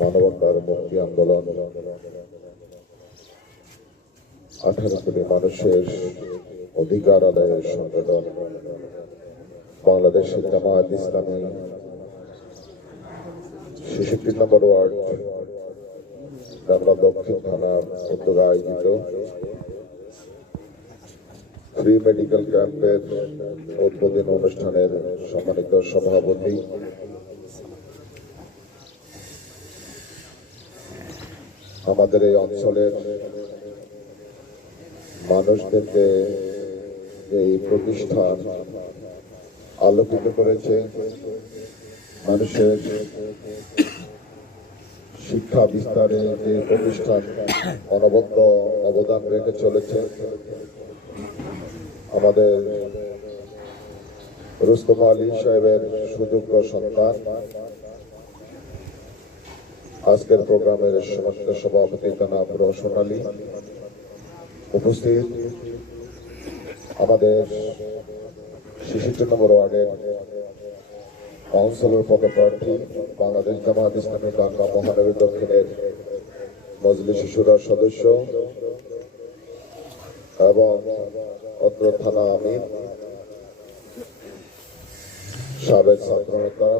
মানবতার মুক্তি আন্দোলন 18 কোটি মানুষের অধিকার আদায়ের সংগঠন বাংলাদেশের জামায়াত ইসলামী 66 নম্বর ওয়ার্ড ঢাকা দক্ষিণ থানার উদ্যোগে আয়োজিত ফ্রি মেডিকেল ক্যাম্পের উদ্বোধন অনুষ্ঠানের সম্মানিত সভাপতি আমাদের এই অঞ্চলের মানুষদেরকে এই প্রতিষ্ঠান আলোকিত করেছে, মানুষের শিক্ষা বিস্তারে যে প্রতিষ্ঠান অনবদ্য অবদান রেখে চলেছে। আমাদের রুস্তম আলী সাহেবের সুযোগ্য সন্তান আজকের প্রোগ্রামের সমস্ত সভাপতি জনাব রওশন আলী, উপস্থিত আমাদের 66 নম্বর ওয়ার্ডের কাউন্সিলর পদপ্রার্থী বাংলাদেশ জামায়াত ইসলামী ঢাকা মহানগরী দক্ষিণের মজলিস শুরার সদস্য এবং অত্র থানা আমির, সাবেক ছাত্রনেতা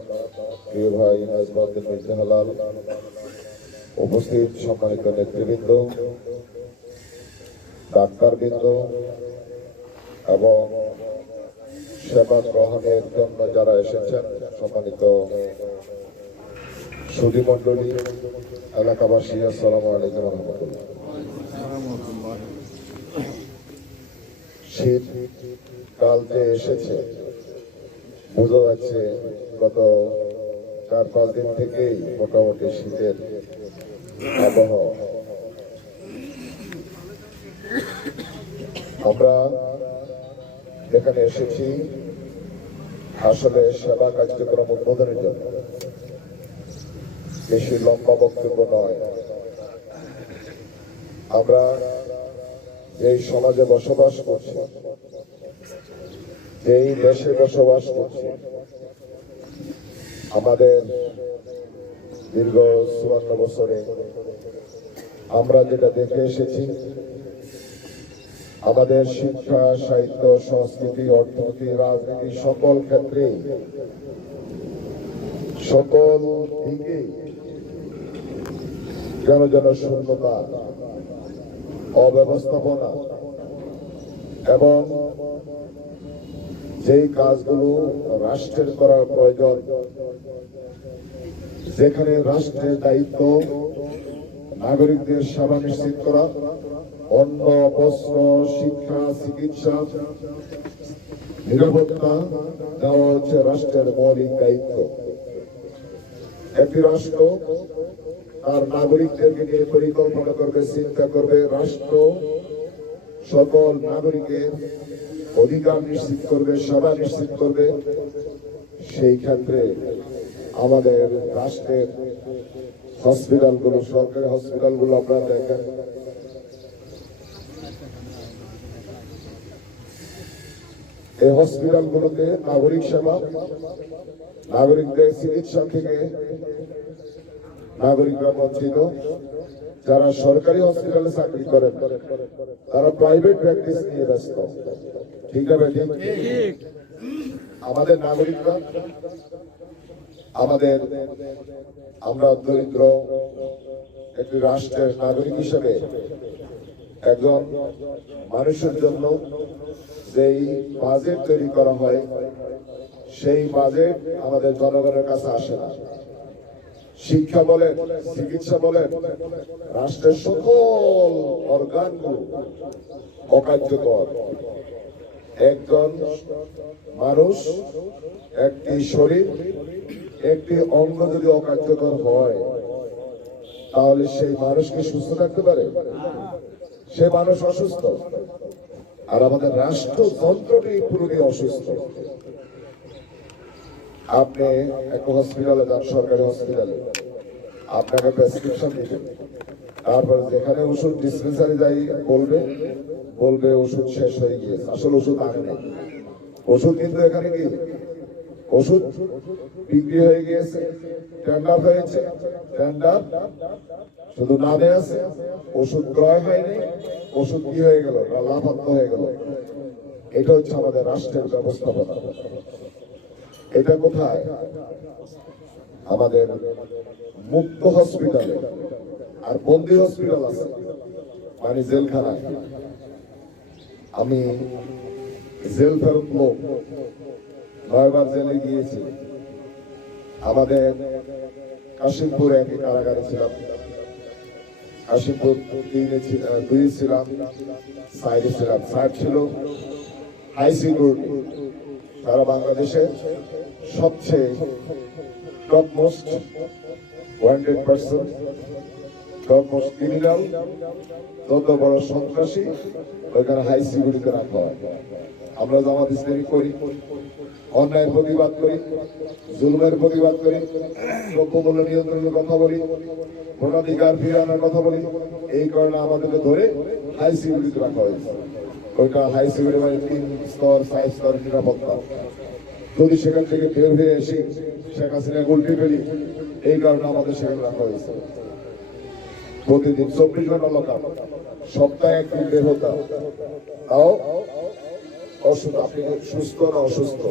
প্রিয় ভাই নাজমুদ্দিন মির্জা হেলাল, উপস্থিত সম্মানিত নেতৃবৃন্দ, ডাক্তারবৃন্দ এবং সেবা গ্রহণের জন্য যারা এসেছেন, সম্মানিত সুধী মন্ডলী, এলাকাবাসী, আসসালামু আলাইকুম ওয়া রাহমাতুল্লাহ। শীতকাল যে এসেছে বোঝা যাচ্ছে গত 4-5 দিন থেকেই মোটামুটি শীতের আবহাওয়া। আমরা এখানে এসেছি আসলে সেবা কার্যক্রম উদ্বোধনের জন্য, বেশি লম্বা বক্তব্য নয়। আমরা এই সমাজে বসবাস করছি, এই দেশে বসবাস করছি, আমাদের দীর্ঘ 54 বছরে আমরা যেটা দেখে এসেছি, আমাদের শিক্ষা, সাহিত্য, সংস্কৃতি, অর্থনীতি, রাজনীতি সকল ক্ষেত্রে সকল দিকে যেন শূন্যতা, অব্যবস্থাপনা এবং যেই কাজগুলো রাষ্ট্রের করার প্রয়োজন, যেখানে রাষ্ট্রের দায়িত্ব নাগরিকদের সেবা নিশ্চিত করা, অন্ন, বস্ত্র, শিক্ষা, চিকিৎসা, নিরাপত্তা দেওয়া হচ্ছে রাষ্ট্রের মৌলিক দায়িত্ব। একটি রাষ্ট্র তার নাগরিকদেরকে নিয়ে পরিকল্পনা করবে, চিন্তা করবে, রাষ্ট্র সকল নাগরিকের অধিকার নিশ্চিত করবে, সেবা নিশ্চিত করবে। সেই ক্ষেত্রে আমাদের রাষ্ট্রের হসপিটালগুলো, সরকারি হসপিটালগুলো আপনারা দেখেন, এই হসপিটালগুলোতে নাগরিক সেবা, নাগরিকদের চিকিৎসা থেকে নাগরিকরা বঞ্চিত। যারা সরকারি হসপিটালে চাকরি করেন তারা প্রাইভেট প্র্যাকটিস নিয়ে ব্যস্ত। ঠিক আছে, ঠিক। আমাদের নাগরিকরা, আমরা দরিদ্র একটি রাষ্ট্রের নাগরিক হিসেবে একজন মানুষের জন্য যেই বাজেট তৈরি করা হয়, সেই বাজেট আমাদের জনগণের কাছে আসে না। শিক্ষা বলেন, চিকিৎসা বলেন, রাষ্ট্রের সকল অর্গানগুলো অকার্যকর। একজন মানুষ, একটি শরীর, একটি অঙ্গ যদি অকার্যকর হয় তাহলে সেই মানুষকে সুস্থ রাখতে পারে? সে মানুষ অসুস্থ। আর আমাদের রাষ্ট্রযন্ত্রটি পুরোপুরি অসুস্থ। আপনি একটা হসপিটালে যান, সরকারি হসপিটালে, আপনাকে প্রেসক্রিপশন দিবেন, তারপরে যেখানে ওষুধ ডিসপেন্সারি যাই বলবে ওষুধ শেষ হয়ে গিয়েছে। আসলে ওষুধ আনে না, ওষুধ কিন্তু এখানে কি ওষুধ বিক্রি হয়ে গিয়েছে, টেন্ডার হয়েছে, টেন্ডার শুধু নামে আছে, ওষুধ ক্রয় হয়নি, ওষুধ কি হয়ে গেল, লাফাত্ম হয়ে গেল। এটা হচ্ছে আমাদের রাষ্ট্রের ব্যবস্থাপনা। এটা কোথায়? আমাদের মুক্ত হসপিটালে। আর বন্দি হসপিটাল আছে, মানে জেলখানায়। আমি জেল ফেরত লোক 9 বার জেলে গিয়েছি। আমাদের কাশিমপুর একই কারাগারে ছিলাম, কাশিমপুর 2 ছিলাম, সাইডে ছিলাম। সাইড ছিল হাই সিকিউরিটি, সারা বাংলাদেশের সবচেয়ে top most wanted person, top most criminal, যত বড় সন্ত্রাসী ওইখানে হাই সিকিউরিটিতে রাখা হয়। আমরা জামাত ইসলামী করি, অন্যায়ের প্রতিবাদ করি, জুলুমের প্রতিবাদ করি, দ্রব্যমূল্য নিয়ন্ত্রণের কথা বলি, ভোটাধিকার ফিরিয়ে আনার কথা বলি। এই কারণে আমাদেরকে ধরে হাই সিকিউরিটিতে রাখা হয়েছে। ওইটা হাই সিকিউরিটি মানে 3 স্তর 4 স্তর নিরাপত্তা। যদি সেখান থেকে বের হয়ে এসে শেখ হাসিনা উল্টে ফেলি, এই কারণে আমাদের সেখানে রাখা হয়েছে। প্রতিদিন 24 ঘন্টা লকআপ, সপ্তাহে 1 দিন বের হতাম। তাও অসুস্থ। আপনি সুস্থ না অসুস্থ?